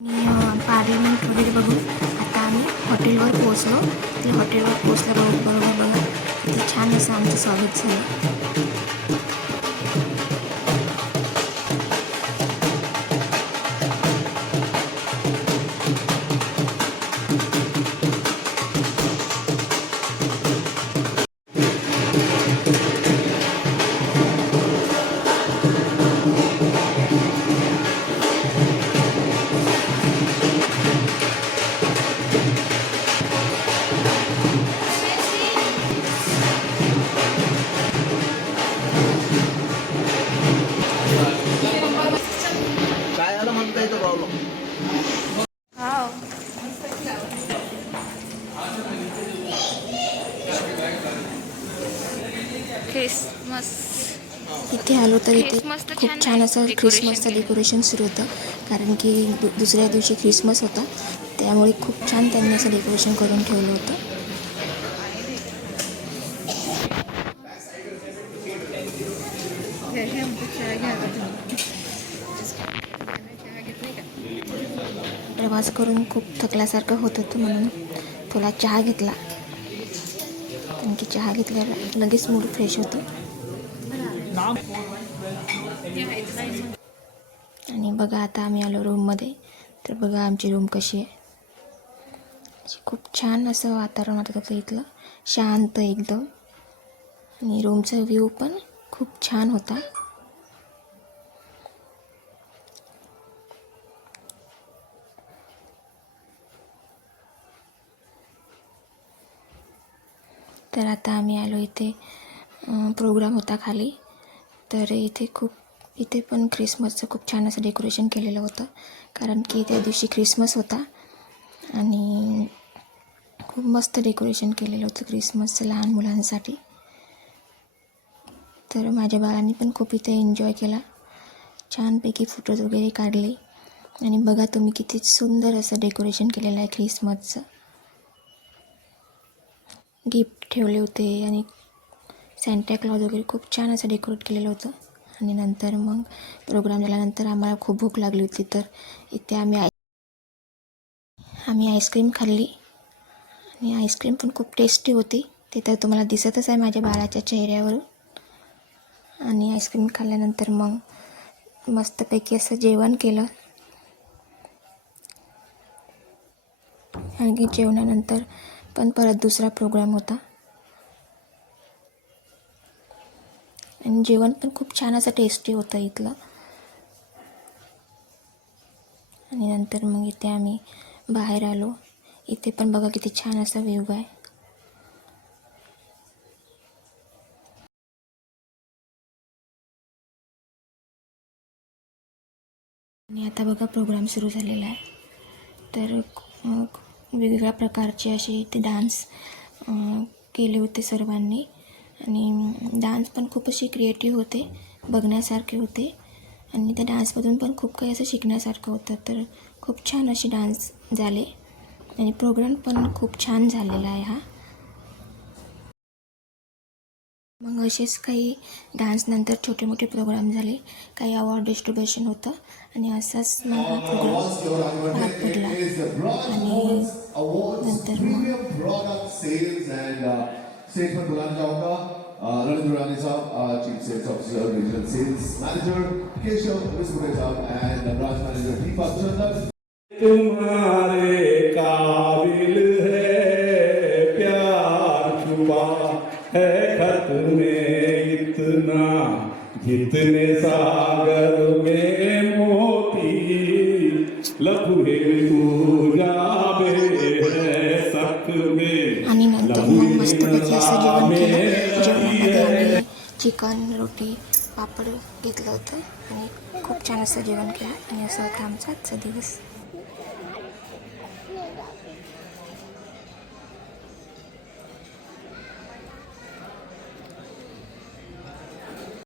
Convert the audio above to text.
आणि पार्लमेंट वगैरे बघून आता आम्ही हॉटेलवर पोहोचलो ते हॉटेलवर पोहोचल्याबरोबर बरोबर बघा तिथे छान असं आमचं स्वागत झालं ख्रिसमस इथे आलो तर इथे खूप छान. असं डेकोरेशन ख्रिसमसचं. डेकोरेशन सुरू होतं. कारण की दु दुसऱ्या दिवशी ख्रिसमस होता. त्यामुळे खूप छान त्यांनी असं डेकोरेशन करून ठेवलं होतं. प्रवास करून खूप थकल्यासारखं होत होतं म्हणून थोडा चहा घेतला. आणखी चहा घेतल्यावर लगेच मूड फ्रेश होतो. आणि बघा आता आम्ही आलो रूममध्ये तर बघा आमची रूम कशी आहे. अशी खूप छान असं वातावरण वाटत होतं इथलं. शांत एकदम. आणि रूमचा व्ह्यू पण खूप छान होता. तर आता आम्ही आलो इथे प्रोग्राम होता खाली. तर इथे खूप इथे पण ख्रिसमसचं खूप छान असं डेकोरेशन केलेलं होतं. कारण की त्या दिवशी ख्रिसमस होता. आणि खूप मस्त डेकोरेशन केलेलं होतं ख्रिसमसचं लहान मुलांसाठी. तर माझ्या बाळांनी पण खूप इथे एन्जॉय केला. छानपैकी फोटोज वगैरे काढले. आणि बघा तुम्ही किती सुंदर असं डेकोरेशन केलेलं आहे ख्रिसमसचं गिफ्ट ठेवले होते आणि सँटाक्लॉज वगैरे खूप छान असं डेकोरेट केलेलं होतं. आणि नंतर मग प्रोग्राम झाल्यानंतर आम्हाला खूप भूक लागली होती तर इथे आम्ही आय आम्ही आईस्क्रीम खाल्ली. आणि आईस्क्रीम पण खूप टेस्टी होती. ते तर तुम्हाला दिसतच आहे माझ्या बाळाच्या चेहऱ्यावरून. आणि आईस्क्रीम खाल्ल्यानंतर मग मस्तपैकी असं जेवण केलं. आणखी जेवणानंतर पण परत दुसरा प्रोग्राम होता. आणि जेवण पण खूप छान असं टेस्टी होतं इथलं. आणि नंतर मग इथे आम्ही बाहेर आलो. इथे पण बघा किती छान असा व्ह्यू आहे. आणि आता बघा प्रोग्राम सुरू झालेला आहे. तर अं, वेगवेगळ्या प्रकारचे असे इथे डान्स केले होते सर्वांनी. आणि डान्स पण खूप असे क्रिएटिव्ह होते बघण्यासारखे होते. आणि त्या डान्समधून पण खूप काही असं शिकण्यासारखं होतं. तर खूप छान असे डान्स झाले. आणि प्रोग्राम पण खूप छान झालेला आहे हा. मग असेच काही डान्सनंतर छोटे मोठे प्रोग्राम झाले. काही अवॉर्ड डिस्ट्रीब्युशन होतं आणि असाच मग हा प्रोग्राम भाग पडला आणि नंतर मग तुम्हारे काबिल है प्यार छुपा है जगत इतना जितने सागर में मोती लघु तू जावे सख आणि नंतर मग असं जेवण चिकन रोटी पापड घेतलं होतं आणि खूप छान असं जेवण केलं आणि असं होतं आमचा आजचा दिवस.